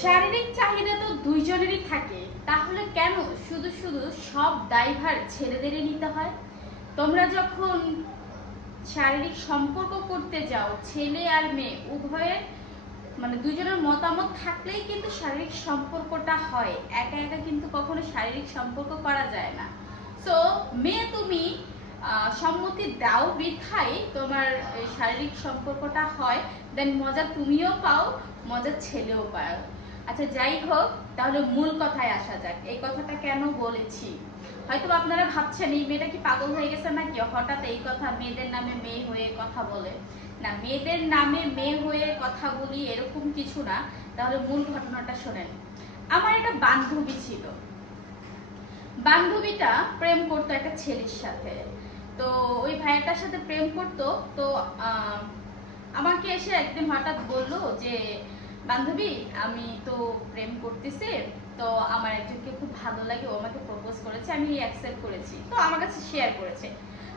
শারীরিক চাহিদা তো দুইজনেরই থাকে, তাহলে কেন শুধু শুধু সব দায়ভার ছেলেদেরই নিতে হয়? তোমরা যখন শারীরিক সম্পর্ক করতে যাও, ছেলে আর মেয়ে উভয়ের দুজনের মতামত থাকলেই কিন্তু শারীরিক সম্পর্কটা হয়। একা একা কিন্তু কখনো শারীরিক সম্পর্ক করা যায় না। সো মেয়ে তুমি সম্মতি দাও বিধায় তোমার শারীরিক সম্পর্কটা হয়, দেন মজা তুমিও পাও, মজা ছেলেও পাও। আচ্ছা যাই হোক, তাহলে মূল কথায় আসা যাক। এই কথাটা কেন বলেছি, হয়তো আপনারা ভাবছেন এই মেয়েটা কি পাগল হয়ে গেছে নাকি, হঠাৎ এই কথা মেয়েদের নামে মেয়ে হয়ে কথা বলে। না, মেয়েদের নামে মেয়ে হয়ে কথা বলি এরকম কিছু না। তাহলে মূল ঘটনাটা শোনেন। আমার একটা বান্ধবী ছিল, বান্ধবীটা প্রেম করতো একটা ছেলের সাথে। তো ওই ভাইয়াটার সাথে প্রেম করতো। তো আমাকে এসে একদিন হঠাৎ বললো যে বান্ধবী আমি তো প্রেম করতেছি, তো আমার একজনকে খুব ভালো লাগে, ও আমাকে প্রপোজ করেছে, আমি অ্যাকসেপ্ট করেছি, তো আমার কাছে শেয়ার করেছে।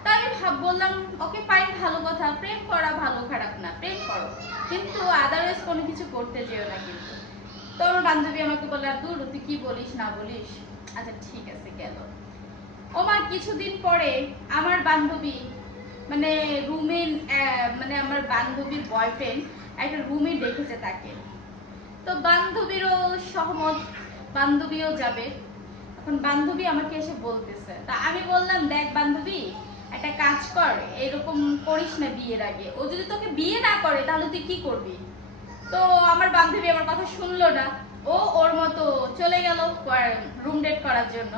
তো আমি বললাম ওকে ফাইন, ভালো কথা, প্রেম করা ভালো খারাপ না, প্রেম করো, কিন্তু আদারওয়াইজ কোনো কিছু করতে যেও না কিন্তু। তো আমার বান্ধবী আমাকে বললো দূর তুই কি বলিস না বলিস, আচ্ছা ঠিক আছে গেল। আমার কিছুদিন পরে আমার বান্ধবী রুমে আমার বান্ধবীর বয়ফ্রেন্ড একটা রুমে দেখেছে তাকে। তো বান্ধবীরও সহমত, বান্ধবীও যাবে। এখন বান্ধবী আমাকে এসে বলতেছে, তা আমি বললাম দেখ বান্ধবী একটা কাজ কর, এরকম করিস না বিয়ের আগে, ও যদি তোকে বিয়ে না করে তাহলে তুই কি করবি? তো আমার বান্ধবী আমার কথা শুনলো না, ও ওর মতো চলে গেল রুম ডেট করার জন্য।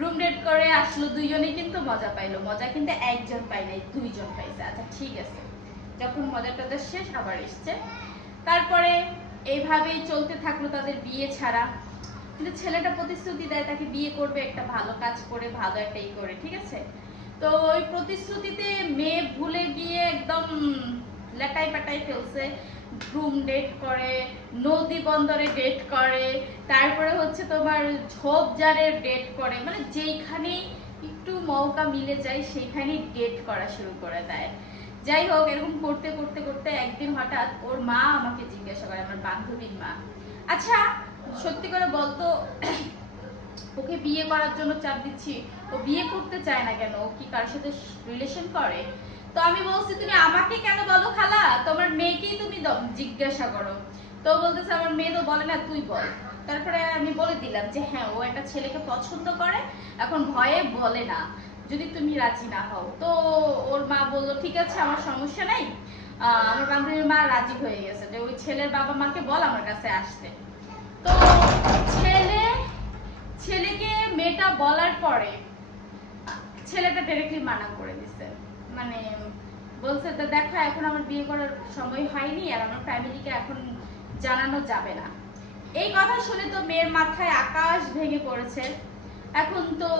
রুম ডেট করে আসলো, দুইজনেই কিন্তু মজা পাইলো, মজা কিন্তু একজন পাই নাই, দুইজন পাইছে। আচ্ছা ঠিক আছে, যখন মজাটা শেষ আবার এসছে। তারপরে এইভাবেই চলতে থাকলো তাদের বিয়ে ছাড়া। কিন্তু ছেলেটা প্রতিশ্রুতি দেয় তাকে বিয়ে করবে একটা ভালো কাজ করে, ভালো একটা করে, ঠিক আছে। তো ওই প্রতিশ্রুতিতে মেয়ে ভুলে গিয়ে একদম লেটাই পাটাই ফেলছে। রুম ডেট করে, নদী বন্দরে ডেট করে, তারপরে হচ্ছে তোমার ঝোপঝাড়ে ডেট করে, যেইখানেই একটু মৌকা মিলে যায় সেইখানেই ডেট করা শুরু করে দেয়। যাই হোক, এরকম করতে করতে করতে একদিন হঠাৎ ওর মা আমাকে জিজ্ঞাসা করে, আমার বান্ধবীর মা, আচ্ছা সত্যি করে বলতো ওকে বিয়ে করার জন্য চাপ দিচ্ছি, ও বিয়ে করতে চায় না কেন, ও কি কারোর সাথে রিলেশন করে? তো আমি বলছি তুমি আমাকে কেন বলো খালা, তোমার মেয়েকেই তুমি জিজ্ঞাসা করো। তো বলতেছে আমার মেয়ে তো বলে না, তুই বল। তারপরে আমি বলে দিলাম যে হ্যাঁ ও একটা ছেলেকে পছন্দ করে, এখন ভয়ে বলে না, যদি তুমি রাজি না হও। তো ওর মা বললো ঠিক আছে আমার সমস্যা নাই। আমার বান্ধবীর মা রাজি হয়ে গেছে যে ওই ছেলের বাবা মাকে বল আমার কাছে আসতে। তো ছেলেকে মেয়েটা বলার পরে ছেলেটা ডাইরেক্টলি মানা করে দিছে, বলছে তো দেখো এখন আমার বিয়ে করার সময় হয়নি, আর আমার ফ্যামিলিকে এখন জানানো যাবে না। এই কথা শুনে তো মেয়ের মাথায় আকাশ ভেঙে পড়েছে। এখন তো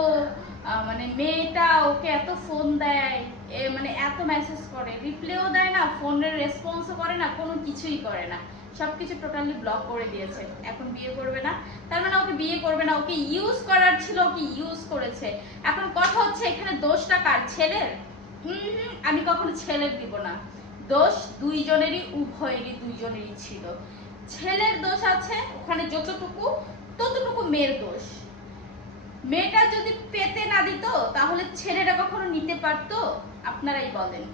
মেয়েটা ওকে এত ফোন দেয়, এত মেসেজ করে, রিপ্লাইও দেয় না, ফোনের রেসপন্সও করে না, কোনো কিছুই করে না, সবকিছু টোটালি ব্লক করে দিয়েছে। এখন বিয়ে করবে না, তার মানে ওকে বিয়ে করবে না, ওকে ইউজ করার ছিল, ওকে ইউজ করেছে। এখন কথা হচ্ছে এখানে দোষটা কার, ছেলের? আমি কখনো ছেলের দিব না, দোষ দুইজনেরই, উভয়েরই, দুইজনেরই ছিল। ছেলের দোষ আছে ওখানে যতটুকু, ততটুকু মেয়ের দোষ। মেয়েটা যদি পেতে না দিত তাহলে ছেলেরা কখনো নিতে পারতো? আপনারাই বলেন।